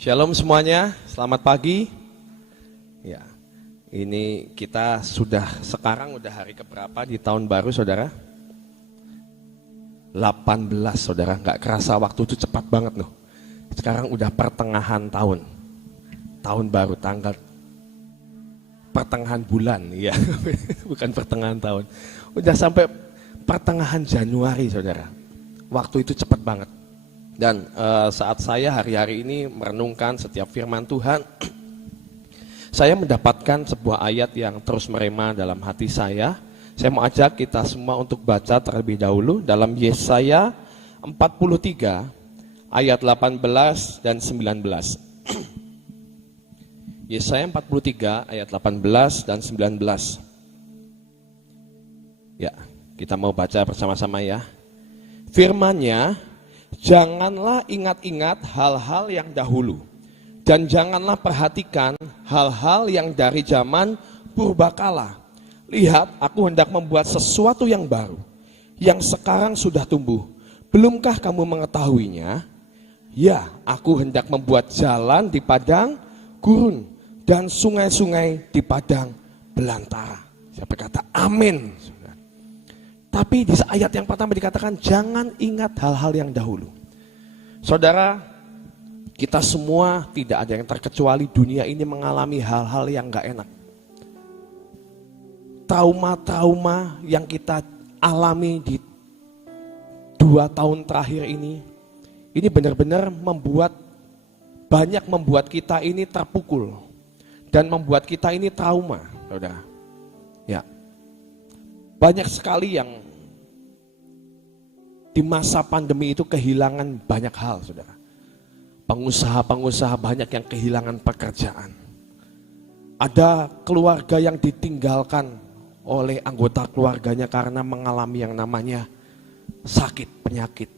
Shalom semuanya, selamat pagi. Ya, ini kita sekarang udah hari keberapa di tahun baru saudara? 18 saudara, nggak kerasa waktu itu cepat banget loh. Sekarang udah pertengahan tahun baru, pertengahan bulan, ya bukan pertengahan tahun. Udah sampai pertengahan Januari saudara, waktu itu cepat banget. Dan saat saya hari-hari ini merenungkan setiap firman Tuhan, saya mendapatkan sebuah ayat yang terus merema dalam hati saya. Saya mau ajak kita semua untuk baca terlebih dahulu dalam Yesaya 43 ayat 18 dan 19. Yesaya 43 ayat 18 dan 19. Ya, kita mau baca bersama-sama ya. Firman-Nya, janganlah ingat-ingat hal-hal yang dahulu, dan janganlah perhatikan hal-hal yang dari zaman purbakala. Lihat, aku hendak membuat sesuatu yang baru, yang sekarang sudah tumbuh. Belumkah kamu mengetahuinya? Ya, aku hendak membuat jalan di padang gurun, dan sungai-sungai di padang belantara. Saya berkata, amin. Tapi di ayat yang pertama dikatakan jangan ingat hal-hal yang dahulu. Saudara, kita semua tidak ada yang terkecuali dunia ini mengalami hal-hal yang gak enak. Trauma-trauma yang kita alami di 2 tahun terakhir ini benar-benar membuat kita ini terpukul dan membuat kita ini trauma, saudara. Ya. Banyak sekali yang di masa pandemi itu kehilangan banyak hal, saudara. Pengusaha-pengusaha banyak yang kehilangan pekerjaan. Ada keluarga yang ditinggalkan oleh anggota keluarganya karena mengalami yang namanya sakit, penyakit,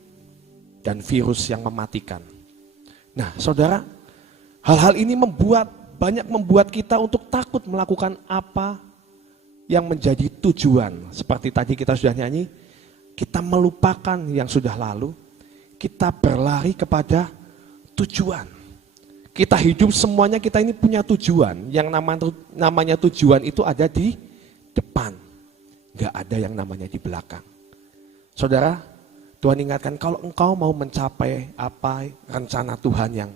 dan virus yang mematikan. Nah, saudara, hal-hal ini banyak membuat kita untuk takut melakukan apa yang menjadi tujuan. Seperti tadi kita sudah nyanyi, kita melupakan yang sudah lalu, kita berlari kepada tujuan. Kita hidup semuanya, kita ini punya tujuan. Yang namanya tujuan itu ada di depan, gak ada yang namanya di belakang. Saudara, Tuhan ingatkan, kalau engkau mau mencapai apa rencana Tuhan yang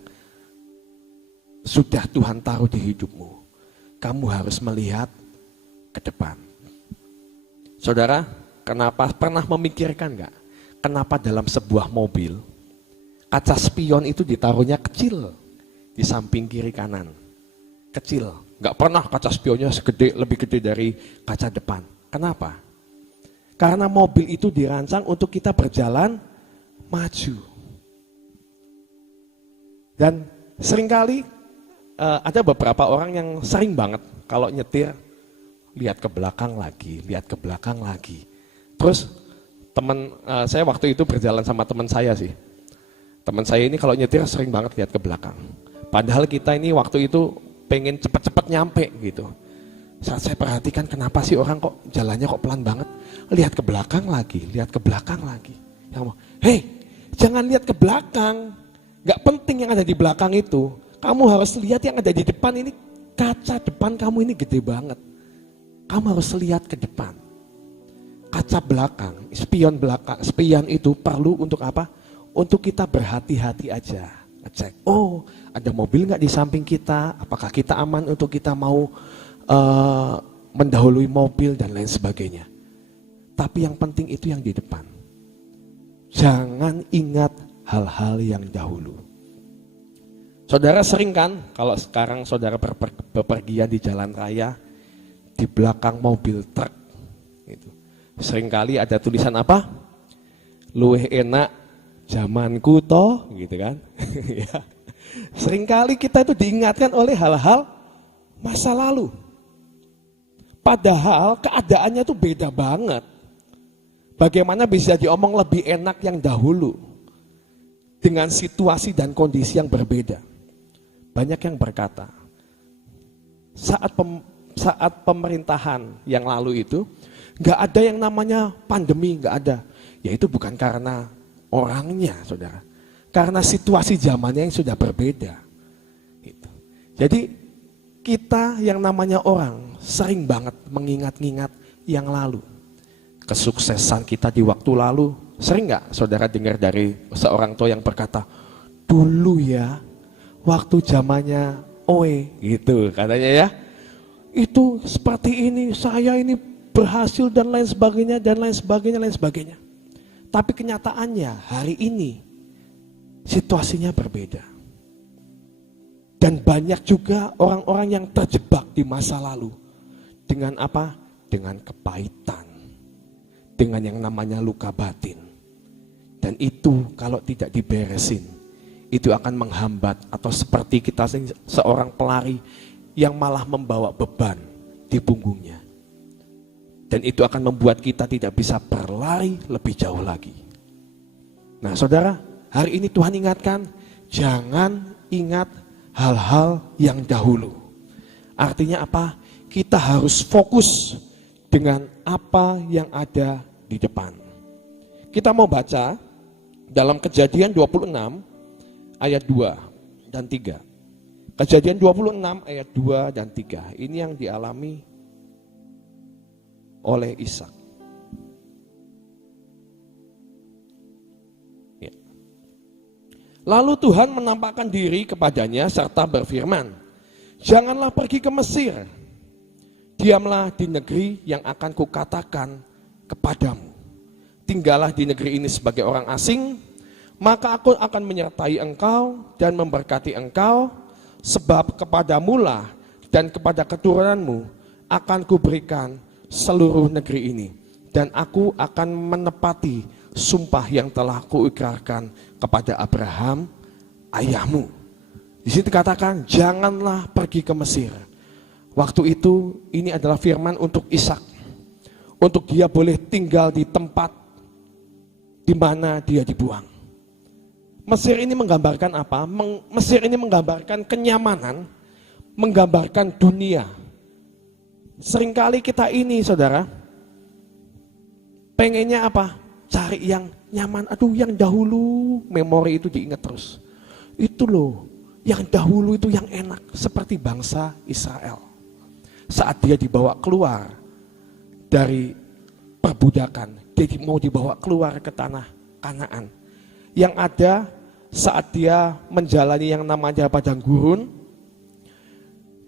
sudah Tuhan taruh di hidupmu, kamu harus melihat ke depan. Saudara, pernah memikirkan gak? Kenapa dalam sebuah mobil, kaca spion itu ditaruhnya kecil di samping kiri kanan? Kecil. Gak pernah kaca spionnya lebih gede dari kaca depan. Kenapa? Karena mobil itu dirancang untuk kita berjalan maju. Dan seringkali ada beberapa orang yang sering banget kalau nyetir lihat ke belakang lagi. Terus saya waktu itu berjalan sama teman saya sih. Teman saya ini kalau nyetir sering banget lihat ke belakang. Padahal kita ini waktu itu pengen cepet-cepet nyampe gitu. Saat saya perhatikan kenapa sih orang kok jalannya kok pelan banget. Lihat ke belakang lagi. Hei, jangan lihat ke belakang. Gak penting yang ada di belakang itu. Kamu harus lihat yang ada di depan ini. Kaca depan kamu ini gede banget. Kamu harus lihat ke depan. Kaca belakang, spion itu perlu untuk apa? Untuk kita berhati-hati aja. Ngecek, oh ada mobil gak di samping kita? Apakah kita aman untuk kita mau mendahului mobil dan lain sebagainya. Tapi yang penting itu yang di depan. Jangan ingat hal-hal yang dahulu. Saudara sering kan kalau sekarang saudara bepergian di jalan raya, di belakang mobil truk gitu. Seringkali ada tulisan apa? Luwih enak zamanku toh gitu kan. Ya. Seringkali kita itu diingatkan oleh hal-hal masa lalu. Padahal keadaannya itu beda banget. Bagaimana bisa diomong lebih enak yang dahulu dengan situasi dan kondisi yang berbeda. Banyak yang berkata saat pemerintahan yang lalu itu gak ada yang namanya pandemi, gak ada. Yaitu bukan karena orangnya, saudara. Karena situasi zamannya yang sudah berbeda. Jadi kita yang namanya orang sering banget mengingat-ingat yang lalu. Kesuksesan kita di waktu lalu, sering nggak saudara dengar dari seorang tua yang berkata, dulu ya, waktu zamannya Oe, gitu katanya ya. Itu seperti ini, saya ini berhasil dan lain sebagainya, dan lain sebagainya, lain sebagainya. Tapi kenyataannya hari ini situasinya berbeda. Dan banyak juga orang-orang yang terjebak di masa lalu. Dengan apa? Dengan kepahitan. Dengan yang namanya luka batin. Dan itu kalau tidak diberesin, itu akan menghambat atau seperti kita seorang pelari yang malah membawa beban di punggungnya. Dan itu akan membuat kita tidak bisa berlari lebih jauh lagi. Nah saudara, hari ini Tuhan ingatkan, jangan ingat hal-hal yang dahulu. Artinya apa? Kita harus fokus dengan apa yang ada di depan. Kita mau baca dalam Kejadian 26 ayat 2 dan 3. Kejadian 26 ayat 2 dan 3. Ini yang dialami oleh Ishak. Lalu Tuhan menampakkan diri kepadanya serta berfirman, janganlah pergi ke Mesir, diamlah di negeri yang akan kukatakan kepadamu. Tinggallah di negeri ini sebagai orang asing, maka aku akan menyertai engkau dan memberkati engkau, sebab kepadamulah dan kepada keturunanmu akan kuberikan seluruh negeri ini. Dan aku akan menepati sumpah yang telah kuikrarkan kepada Abraham, ayahmu. Di sini dikatakan, janganlah pergi ke Mesir. Waktu itu, ini adalah firman untuk Ishak. Untuk dia boleh tinggal di tempat di mana dia dibuang. Mesir ini menggambarkan apa? Mesir ini menggambarkan kenyamanan, menggambarkan dunia. Seringkali kita ini, saudara, pengennya apa? Cari yang nyaman. Aduh, yang dahulu, memori itu diingat terus. Itu loh, yang dahulu itu yang enak. Seperti bangsa Israel. Saat dia dibawa keluar dari perbudakan, dia mau dibawa keluar ke tanah Kanaan. Yang ada saat dia menjalani yang namanya padang gurun,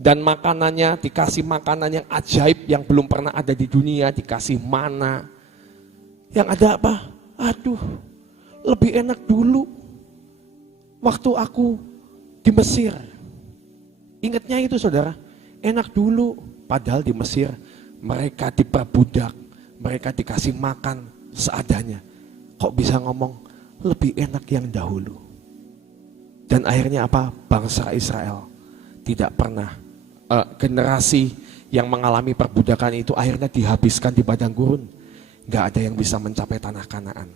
dan makanannya dikasih makanan yang ajaib yang belum pernah ada di dunia, dikasih mana. Yang ada apa? Aduh, lebih enak dulu waktu aku di Mesir. Ingatnya itu saudara, enak dulu. Padahal di Mesir mereka diperbudak, mereka dikasih makan seadanya. Kok bisa ngomong lebih enak yang dahulu? Dan akhirnya apa? Bangsa Israel tidak pernah, generasi yang mengalami perbudakan itu akhirnya dihabiskan di padang gurun. Gak ada yang bisa mencapai tanah Kanaan.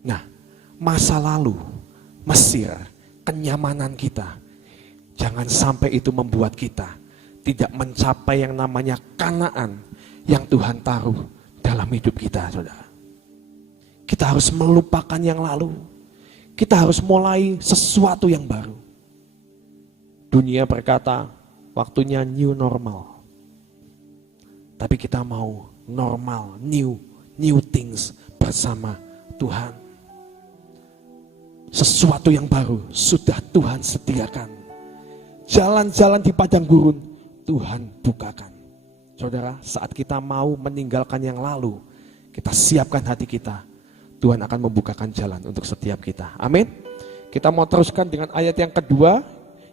Nah, masa lalu, Mesir, kenyamanan kita, jangan sampai itu membuat kita tidak mencapai yang namanya Kanaan yang Tuhan taruh dalam hidup kita, saudara. Kita harus melupakan yang lalu. Kita harus mulai sesuatu yang baru. Dunia berkata, waktunya new normal. Tapi kita mau normal, new things bersama Tuhan. Sesuatu yang baru sudah Tuhan sediakan. Jalan-jalan di padang gurun Tuhan bukakan. Saudara, saat kita mau meninggalkan yang lalu, kita siapkan hati kita, Tuhan akan membukakan jalan untuk setiap kita. Amin. Kita mau teruskan dengan ayat yang kedua,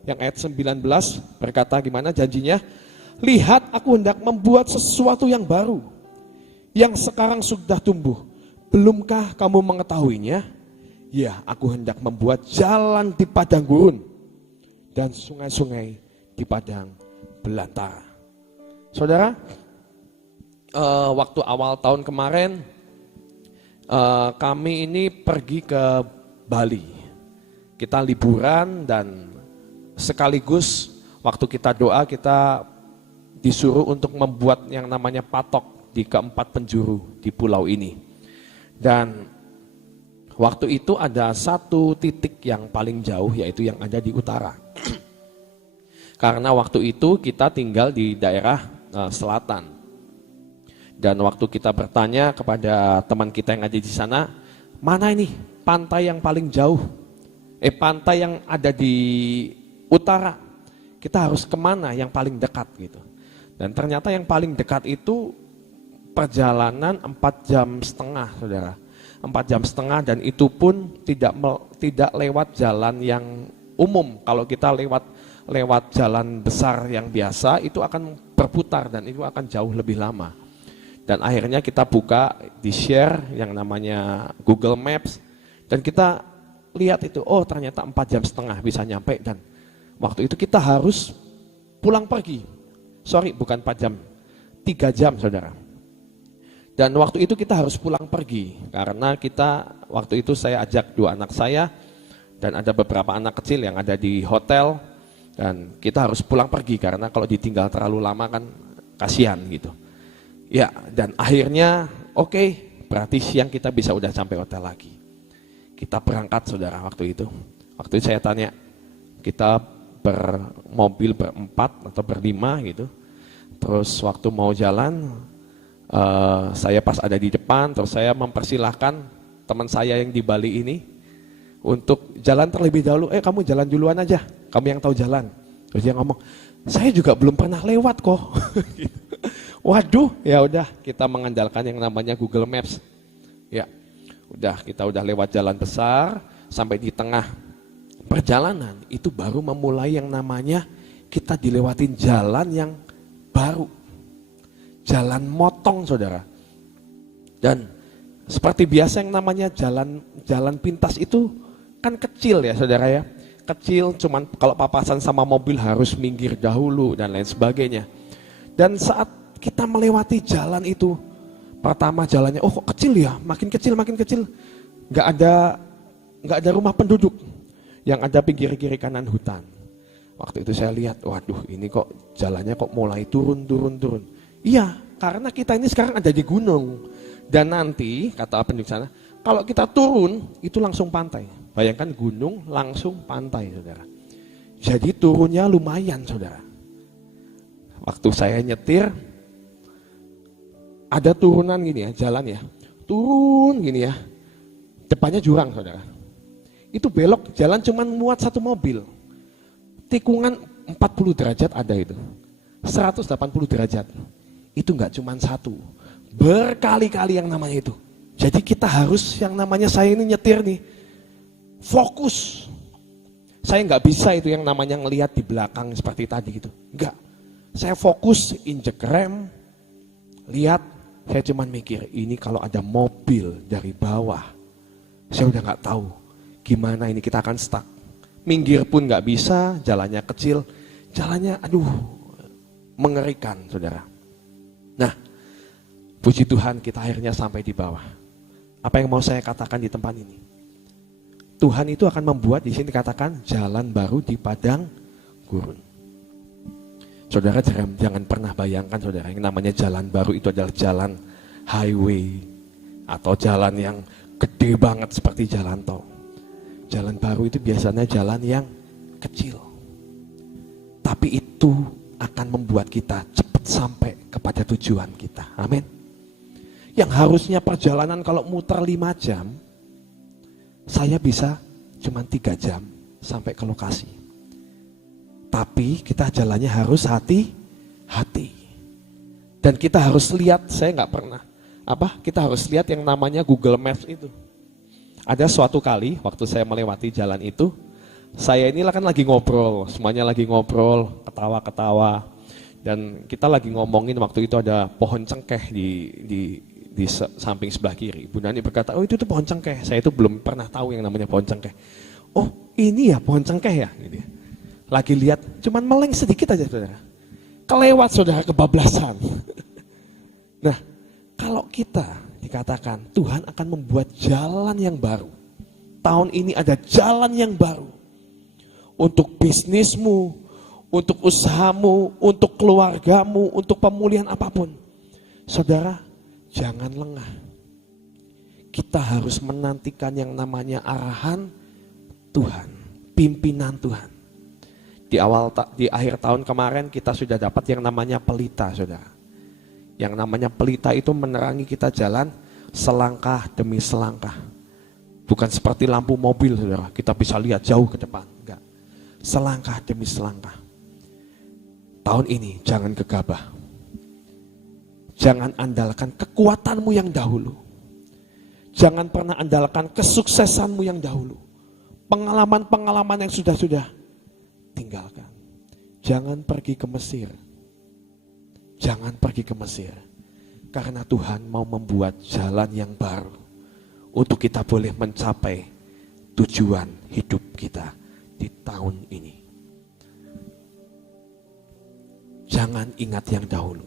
yang ayat 19 berkata gimana janjinya? Lihat, aku hendak membuat sesuatu yang baru, yang sekarang sudah tumbuh. Belumkah kamu mengetahuinya? Ya, aku hendak membuat jalan di padang gurun dan sungai-sungai di padang belantara. Saudara, waktu awal tahun kemarin kami ini pergi ke Bali. Kita liburan dan sekaligus waktu kita doa kita disuruh untuk membuat yang namanya patok di keempat penjuru di pulau ini. Dan waktu itu ada satu titik yang paling jauh, yaitu yang ada di utara. Karena waktu itu kita tinggal di daerah selatan. Dan waktu kita bertanya kepada teman kita yang ada di sana, mana ini pantai yang paling jauh? Pantai yang ada di utara. Kita harus kemana yang paling dekat gitu. Dan ternyata yang paling dekat itu perjalanan 4,5 jam, saudara. 4,5 jam dan itu pun tidak lewat jalan yang umum. Kalau kita lewat jalan besar yang biasa itu akan berputar dan itu akan jauh lebih lama. Dan akhirnya kita buka di share yang namanya Google Maps dan kita lihat itu, oh ternyata 4,5 jam bisa nyampe, dan waktu itu kita harus pulang pergi. Sorry, bukan 4 jam, 3 jam saudara. Dan waktu itu kita harus pulang pergi karena waktu itu saya ajak 2 anak saya dan ada beberapa anak kecil yang ada di hotel dan kita harus pulang pergi karena kalau ditinggal terlalu lama kan kasihan gitu. Ya, dan akhirnya oke, berarti siang kita bisa udah sampai hotel lagi. Kita berangkat saudara waktu itu. Waktu itu saya tanya, kita bermobil berempat atau berlima gitu. Terus waktu mau jalan, saya pas ada di depan, terus saya mempersilahkan teman saya yang di Bali ini untuk jalan terlebih dahulu. Kamu jalan duluan aja, kamu yang tahu jalan. Terus dia ngomong, saya juga belum pernah lewat kok. Waduh, ya udah kita mengandalkan yang namanya Google Maps. Ya, kita udah lewat jalan besar sampai di tengah perjalanan itu baru memulai yang namanya kita dilewatin jalan yang baru. Jalan motong saudara. Dan seperti biasa yang namanya jalan pintas itu kan kecil ya saudara ya. Kecil, cuman kalau papasan sama mobil harus minggir dahulu dan lain sebagainya. Dan saat kita melewati jalan itu, pertama jalannya, oh kok kecil ya, makin kecil, nggak ada rumah penduduk, yang ada pinggir kiri kanan hutan. Waktu itu saya lihat, waduh ini kok jalannya kok mulai turun. Iya, karena kita ini sekarang ada di gunung, dan nanti kata penduduk sana, kalau kita turun itu langsung pantai. Bayangkan gunung langsung pantai, saudara. Jadi turunnya lumayan, saudara. Waktu saya nyetir, ada turunan gini ya, jalan ya, turun gini ya, depannya jurang saudara. Itu belok, jalan cuman muat 1 mobil, tikungan 40 derajat ada itu, 180 derajat, itu nggak cuman 1, berkali-kali yang namanya itu. Jadi kita harus yang namanya saya ini nyetir nih, fokus. Saya nggak bisa itu yang namanya ngelihat di belakang seperti tadi gitu, nggak. Saya fokus, injek rem, lihat. Saya cuman mikir, ini kalau ada mobil dari bawah, saya udah nggak tahu gimana ini kita akan stuck. Minggir pun nggak bisa, jalannya kecil, jalannya aduh mengerikan saudara. Nah, puji Tuhan kita akhirnya sampai di bawah. Apa yang mau saya katakan di tempat ini? Tuhan itu akan membuat di sini dikatakan jalan baru di padang gurun. Saudara jangan pernah bayangkan saudara, yang namanya jalan baru itu adalah jalan highway atau jalan yang gede banget seperti jalan tol. Jalan baru itu biasanya jalan yang kecil. Tapi itu akan membuat kita cepat sampai kepada tujuan kita. Amin. Yang harusnya perjalanan kalau muter 5 jam, saya bisa cuma 3 jam sampai ke lokasi. Tapi kita jalannya harus hati-hati. Dan kita harus lihat, saya nggak pernah, kita harus lihat yang namanya Google Maps itu. Ada suatu kali, waktu saya melewati jalan itu, saya ini kan lagi ngobrol, semuanya lagi ngobrol, ketawa-ketawa. Dan kita lagi ngomongin waktu itu ada pohon cengkeh di samping sebelah kiri. Bu Nani berkata, oh itu tuh pohon cengkeh, saya itu belum pernah tahu yang namanya pohon cengkeh. Oh ini ya pohon cengkeh ya, gitu ya. Lagi lihat, cuman meleng sedikit aja saudara. Kelewat saudara, kebablasan. Nah, kalau kita dikatakan Tuhan akan membuat jalan yang baru. Tahun ini ada jalan yang baru. Untuk bisnismu, untuk usahamu, untuk keluargamu, untuk pemulihan apapun. Saudara, jangan lengah. Kita harus menantikan yang namanya arahan Tuhan, pimpinan Tuhan. Di akhir tahun kemarin kita sudah dapat yang namanya pelita, saudara. Yang namanya pelita itu menerangi kita jalan selangkah demi selangkah. Bukan seperti lampu mobil, saudara. Kita bisa lihat jauh ke depan. Enggak. Selangkah demi selangkah. Tahun ini jangan gegabah. Jangan andalkan kekuatanmu yang dahulu. Jangan pernah andalkan kesuksesanmu yang dahulu. Pengalaman-pengalaman yang sudah-sudah, tinggalkan. Jangan pergi ke Mesir. Jangan pergi ke Mesir. Karena Tuhan mau membuat jalan yang baru. Untuk kita boleh mencapai tujuan hidup kita di tahun ini. Jangan ingat yang dahulu.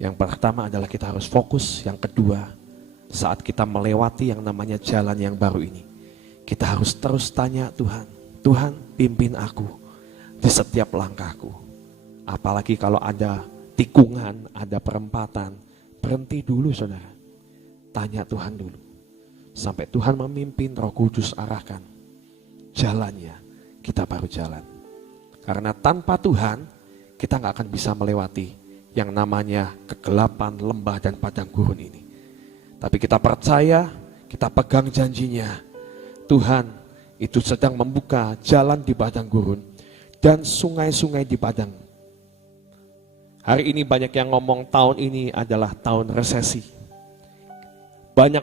Yang pertama adalah kita harus fokus. Yang kedua, saat kita melewati yang namanya jalan yang baru ini, kita harus terus tanya Tuhan, Tuhan pimpin aku di setiap langkahku. Apalagi kalau ada tikungan, ada perempatan, berhenti dulu saudara. Tanya Tuhan dulu. Sampai Tuhan memimpin, Roh Kudus arahkan jalannya, kita baru jalan. Karena tanpa Tuhan, kita gak akan bisa melewati yang namanya kegelapan, lembah, dan padang gurun ini. Tapi kita percaya, kita pegang janjinya. Tuhan itu sedang membuka jalan di padang gurun dan sungai-sungai di padang. Hari ini banyak yang ngomong tahun ini adalah tahun resesi. Banyak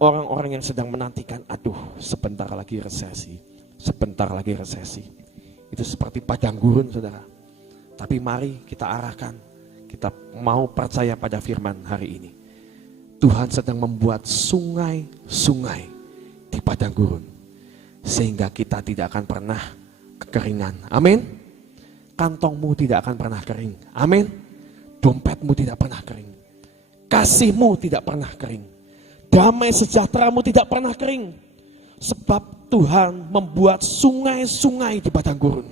orang-orang yang sedang menantikan, aduh sebentar lagi resesi, sebentar lagi resesi. Itu seperti padang gurun saudara. Tapi mari kita arahkan. Kita mau percaya pada firman hari ini. Tuhan sedang membuat sungai-sungai di padang gurun. Sehingga kita tidak akan pernah kekeringan. Amin. Kantongmu tidak akan pernah kering. Amin. Dompetmu tidak pernah kering. Kasihmu tidak pernah kering. Damai sejahteramu tidak pernah kering. Sebab Tuhan membuat sungai-sungai di padang gurun.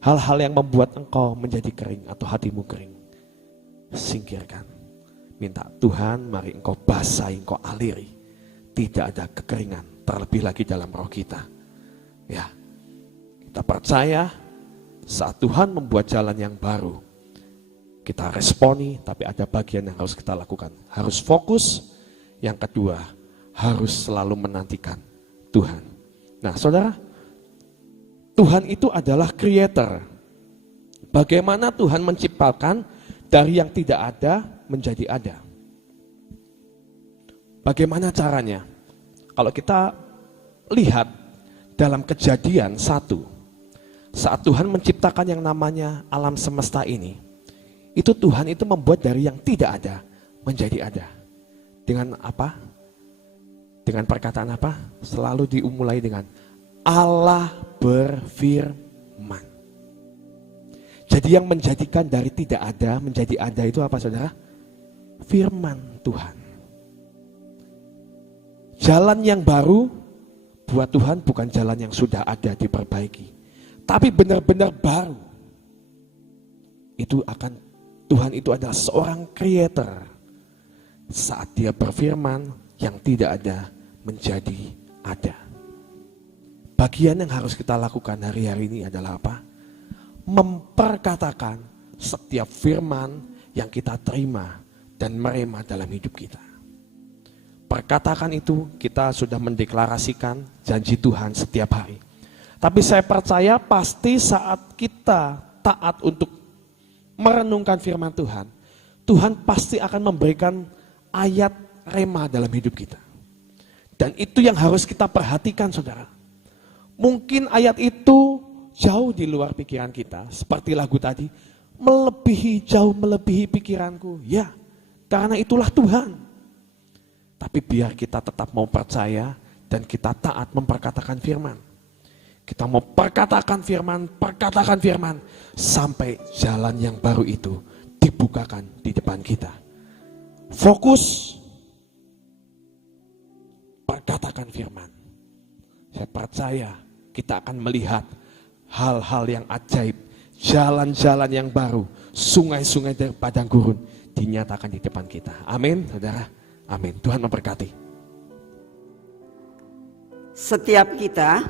Hal-hal yang membuat engkau menjadi kering atau hatimu kering, singkirkan. Minta Tuhan, mari engkau basahi, engkau aliri. Tidak ada kekeringan, terlebih lagi dalam roh kita. Ya, kita percaya saat Tuhan membuat jalan yang baru, kita responi, tapi ada bagian yang harus kita lakukan. Harus fokus. Yang kedua, harus selalu menantikan Tuhan. Nah, saudara, Tuhan itu adalah creator. Bagaimana Tuhan menciptakan dari yang tidak ada menjadi ada? Bagaimana caranya? Kalau kita lihat dalam Kejadian 1, saat Tuhan menciptakan yang namanya alam semesta ini, itu Tuhan itu membuat dari yang tidak ada menjadi ada. Dengan apa? Dengan perkataan apa? Selalu dimulai dengan Allah berfirman. Jadi yang menjadikan dari tidak ada menjadi ada itu apa saudara? Firman Tuhan. Jalan yang baru buat Tuhan bukan jalan yang sudah ada diperbaiki. Tapi benar-benar baru. Tuhan itu adalah seorang creator. Saat dia berfirman yang tidak ada menjadi ada. Bagian yang harus kita lakukan hari-hari ini adalah apa? Memperkatakan setiap firman yang kita terima dan merema dalam hidup kita. Perkatakan itu kita sudah mendeklarasikan janji Tuhan setiap hari. Tapi saya percaya pasti saat kita taat untuk merenungkan firman Tuhan, Tuhan pasti akan memberikan ayat rema dalam hidup kita. Dan itu yang harus kita perhatikan saudara. Mungkin ayat itu jauh di luar pikiran kita. Seperti lagu tadi, jauh melebihi pikiranku. Ya, karena itulah Tuhan. Tapi biar kita tetap mau percaya dan kita taat memperkatakan firman. Kita mau perkatakan firman, sampai jalan yang baru itu dibukakan di depan kita. Fokus, perkatakan firman. Saya percaya kita akan melihat hal-hal yang ajaib, jalan-jalan yang baru, sungai-sungai dari padang gurun dinyatakan di depan kita. Amin, saudara. Amin. Tuhan memberkati. Setiap kita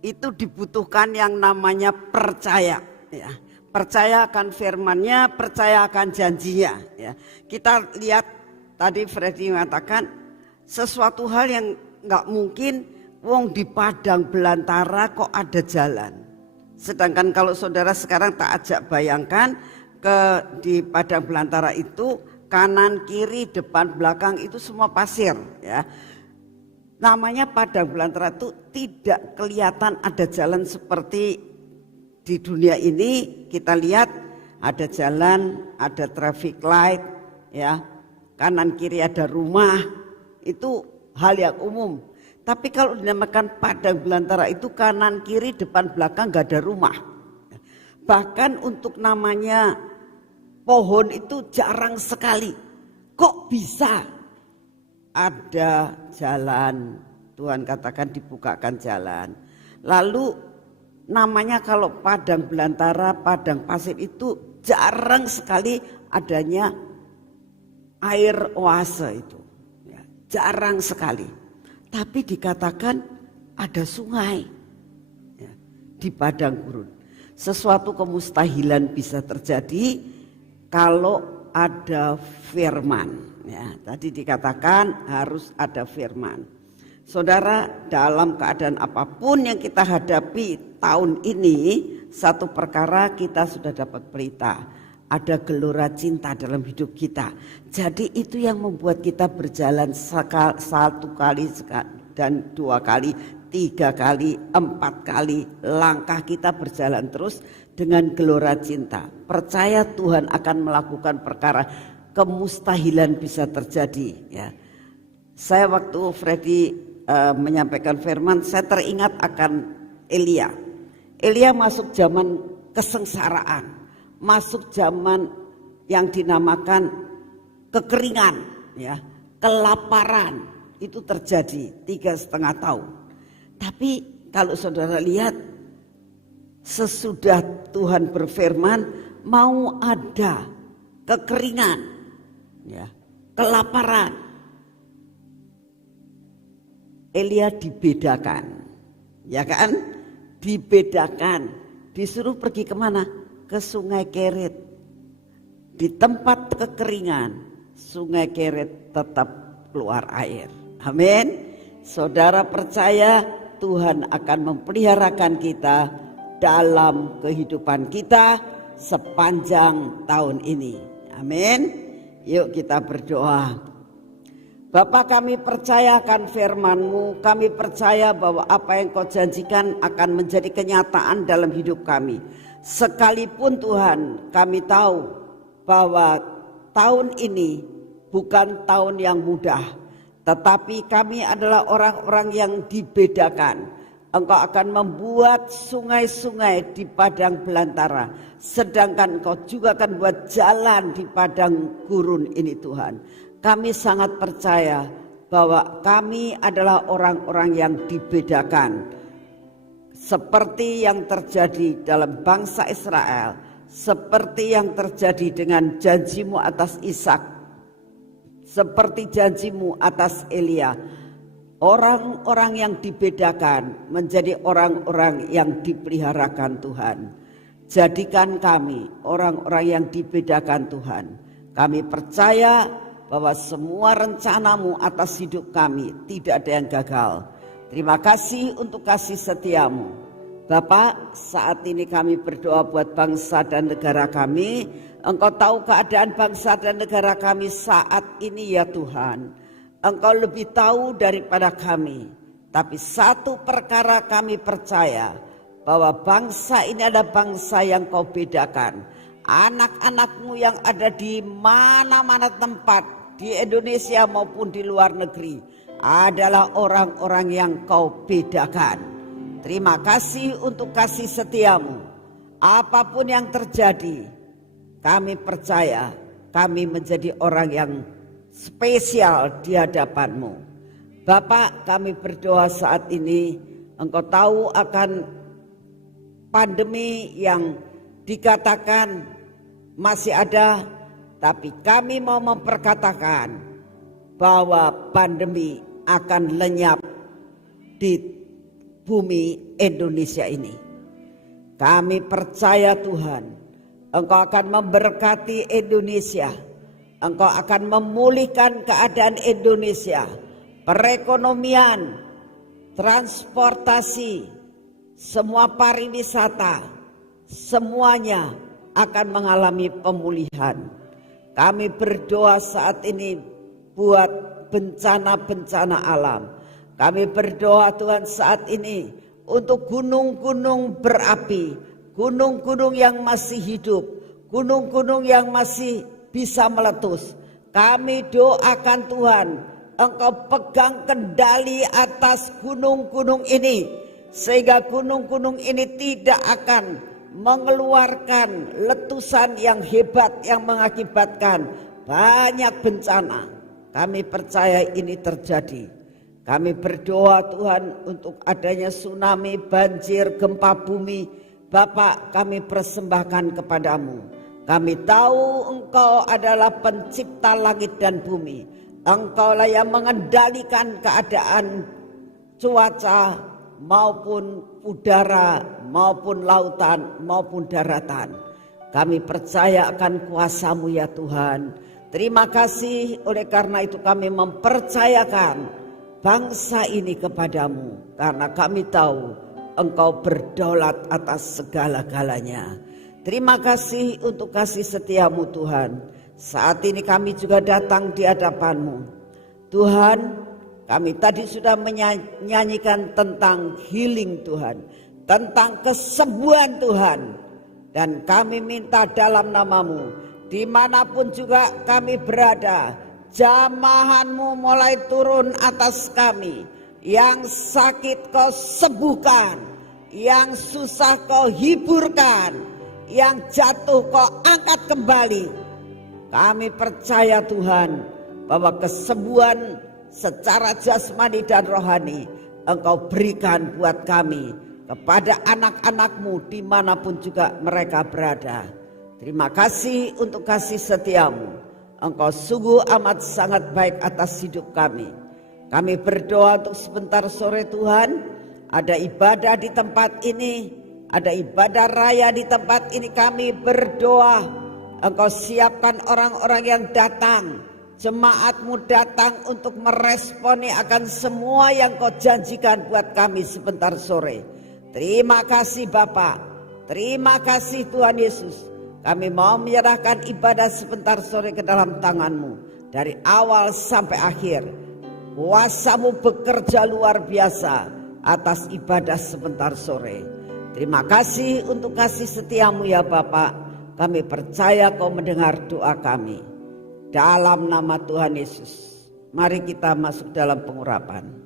itu dibutuhkan yang namanya percaya, ya. Percaya akan firman-Nya, percaya akan janjinya, ya. Kita lihat tadi Freddy mengatakan sesuatu hal yang nggak mungkin, wong di padang belantara kok ada jalan. Sedangkan kalau saudara sekarang tak ajak bayangkan di padang belantara itu kanan kiri depan belakang itu semua pasir, ya. Namanya padang belantara itu tidak kelihatan ada jalan seperti di dunia ini. Kita lihat ada jalan, ada traffic light, ya, kanan kiri ada rumah, itu hal yang umum. Tapi kalau dinamakan padang belantara itu kanan kiri depan belakang gak ada rumah. Bahkan untuk namanya pohon itu jarang sekali. Kok bisa ada jalan? Tuhan katakan dibukakan jalan. Lalu namanya kalau padang belantara, padang pasir itu jarang sekali adanya air oase itu, ya, jarang sekali. Tapi dikatakan ada sungai, ya, di padang gurun. Sesuatu kemustahilan bisa terjadi kalau ada firman. Ya, tadi dikatakan harus ada firman. Saudara, dalam keadaan apapun yang kita hadapi tahun ini, satu perkara kita sudah dapat berita. Ada gelora cinta dalam hidup kita. Jadi itu yang membuat kita berjalan satu kali dan dua kali, tiga kali, empat kali. Langkah kita berjalan terus dengan gelora cinta. Percaya Tuhan akan melakukan perkara, kemustahilan bisa terjadi, ya. Saya waktu Freddy menyampaikan firman, saya teringat akan Elia. Elia masuk zaman kesengsaraan, masuk zaman yang dinamakan kekeringan, ya, kelaparan itu terjadi 3,5 tahun. Tapi kalau saudara lihat sesudah Tuhan berfirman mau ada kekeringan, ya, kelaparan, Elia dibedakan, ya kan? Dibedakan, disuruh pergi kemana? Ke Sungai Kerit. Di tempat kekeringan, Sungai Kerit tetap keluar air. Amin. Saudara percaya Tuhan akan memeliharakan kita dalam kehidupan kita sepanjang tahun ini. Amin. Yuk kita berdoa. Bapa, kami percaya akan firman-Mu, kami percaya bahwa apa yang Kau janjikan akan menjadi kenyataan dalam hidup kami. Sekalipun Tuhan, kami tahu bahwa tahun ini bukan tahun yang mudah, tetapi kami adalah orang-orang yang dibedakan. Engkau akan membuat sungai-sungai di padang belantara, sedangkan Engkau juga akan buat jalan di padang gurun ini Tuhan. Kami sangat percaya bahwa kami adalah orang-orang yang dibedakan. Seperti yang terjadi dalam bangsa Israel, seperti yang terjadi dengan janji-Mu atas Ishak, seperti janji-Mu atas Elia. Orang-orang yang dibedakan menjadi orang-orang yang dipeliharakan Tuhan. Jadikan kami orang-orang yang dibedakan Tuhan. Kami percaya bahwa semua rencana-Mu atas hidup kami tidak ada yang gagal. Terima kasih untuk kasih setia-Mu. Bapak, saat ini kami berdoa buat bangsa dan negara kami. Engkau tahu keadaan bangsa dan negara kami saat ini ya Tuhan. Engkau lebih tahu daripada kami. Tapi satu perkara kami percaya, bahwa bangsa ini adalah bangsa yang Kau bedakan. Anak-anak-Mu yang ada di mana-mana tempat, di Indonesia maupun di luar negeri, adalah orang-orang yang Kau bedakan. Terima kasih untuk kasih setia-Mu. Apapun yang terjadi, kami percaya kami menjadi orang yang spesial di hadapan-Mu. Bapak, kami berdoa saat ini, Engkau tahu akan pandemi yang dikatakan masih ada, tapi kami mau memperkatakan bahwa pandemi akan lenyap di bumi Indonesia ini. Kami percaya Tuhan, Engkau akan memberkati Indonesia. Engkau akan memulihkan keadaan Indonesia, perekonomian, transportasi, semua pariwisata, semuanya akan mengalami pemulihan. Kami berdoa saat ini buat bencana-bencana alam. Kami berdoa Tuhan saat ini untuk gunung-gunung berapi, gunung-gunung yang masih hidup, gunung-gunung yang masih bisa meletus. Kami doakan Tuhan, Engkau pegang kendali atas gunung-gunung ini, sehingga gunung-gunung ini tidak akan mengeluarkan letusan yang hebat yang mengakibatkan banyak bencana. Kami percaya ini terjadi. Kami berdoa Tuhan untuk adanya tsunami, banjir, gempa bumi. Bapak, kami persembahkan kepadamu. Kami tahu Engkau adalah pencipta langit dan bumi. Engkaulah yang mengendalikan keadaan cuaca maupun udara, maupun lautan, maupun daratan. Kami percaya akan kuasa-Mu ya Tuhan. Terima kasih, oleh karena itu kami mempercayakan bangsa ini kepadamu, karena kami tahu Engkau berdaulat atas segala-galanya. Terima kasih untuk kasih setiamu Tuhan. Saat ini kami juga datang di hadapan-Mu. Tuhan, kami tadi sudah menyanyikan tentang healing Tuhan, tentang kesembuhan Tuhan. Dan kami minta dalam nama-Mu, dimanapun juga kami berada, jamahan-Mu mulai turun atas kami. Yang sakit Kau sembuhkan, yang susah Kau hiburkan, yang jatuh Kau angkat kembali. Kami percaya Tuhan bahwa kesembuhan secara jasmani dan rohani Engkau berikan buat kami, kepada anak-anak-Mu dimanapun juga mereka berada. Terima kasih untuk kasih setiamu. Engkau sungguh amat sangat baik atas hidup kami. Kami berdoa untuk sebentar sore Tuhan, ada ibadah di tempat ini, ada ibadah raya di tempat ini. Kami berdoa Engkau siapkan orang-orang yang datang, jemaat-Mu datang untuk meresponi akan semua yang Kau janjikan buat kami sebentar sore. Terima kasih Bapak, terima kasih Tuhan Yesus. Kami mau menyerahkan ibadah sebentar sore ke dalam tangan-Mu. Dari awal sampai akhir, kuasa-Mu bekerja luar biasa atas ibadah sebentar sore. Terima kasih untuk kasih setiamu ya Bapak. Kami percaya Kau mendengar doa kami. Dalam nama Tuhan Yesus, mari kita masuk dalam pengurapan.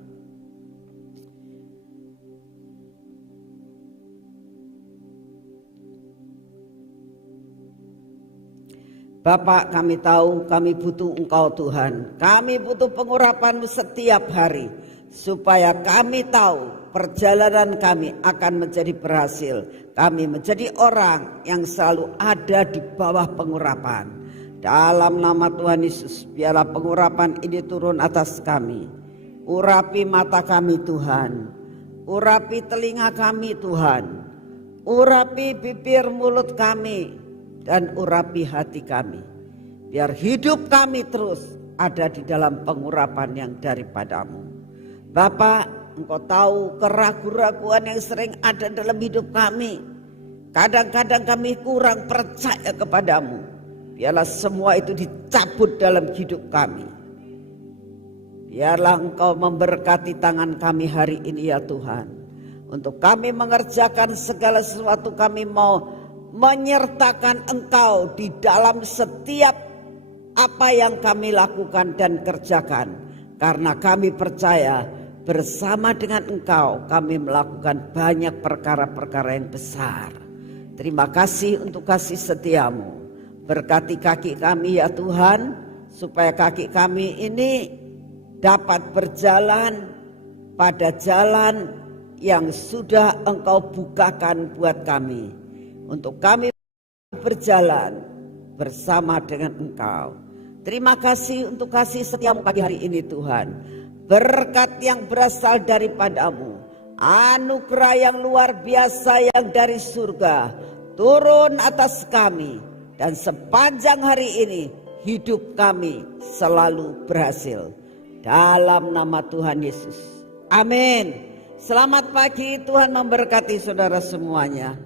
Bapak, kami tahu kami butuh Engkau Tuhan. Kami butuh pengurapan-Mu setiap hari, supaya kami tahu perjalanan kami akan menjadi berhasil. Kami menjadi orang yang selalu ada di bawah pengurapan. Dalam nama Tuhan Yesus, biarlah pengurapan ini turun atas kami. Urapi mata kami Tuhan, urapi telinga kami Tuhan, urapi bibir mulut kami, dan urapi hati kami. Biar hidup kami terus ada di dalam pengurapan yang daripada-Mu. Bapak, Engkau tahu keraguan-raguan yang sering ada dalam hidup kami. Kadang-kadang kami kurang percaya kepadamu. Biarlah semua itu dicabut dalam hidup kami. Biarlah Engkau memberkati tangan kami hari ini ya Tuhan. Untuk kami mengerjakan segala sesuatu, kami mau menyertakan Engkau di dalam setiap apa yang kami lakukan dan kerjakan. Karena kami percaya bersama dengan Engkau kami melakukan banyak perkara-perkara yang besar. Terima kasih untuk kasih setiamu. Berkati kaki kami ya Tuhan, supaya kaki kami ini dapat berjalan pada jalan yang sudah Engkau bukakan buat kami. Untuk kami berjalan bersama dengan Engkau. Terima kasih untuk kasih setiamu pagi hari ini Tuhan. Berkat yang berasal daripada-Mu, anugerah yang luar biasa yang dari surga turun atas kami, dan sepanjang hari ini hidup kami selalu berhasil. Dalam nama Tuhan Yesus. Amin. Selamat pagi, Tuhan memberkati saudara semuanya.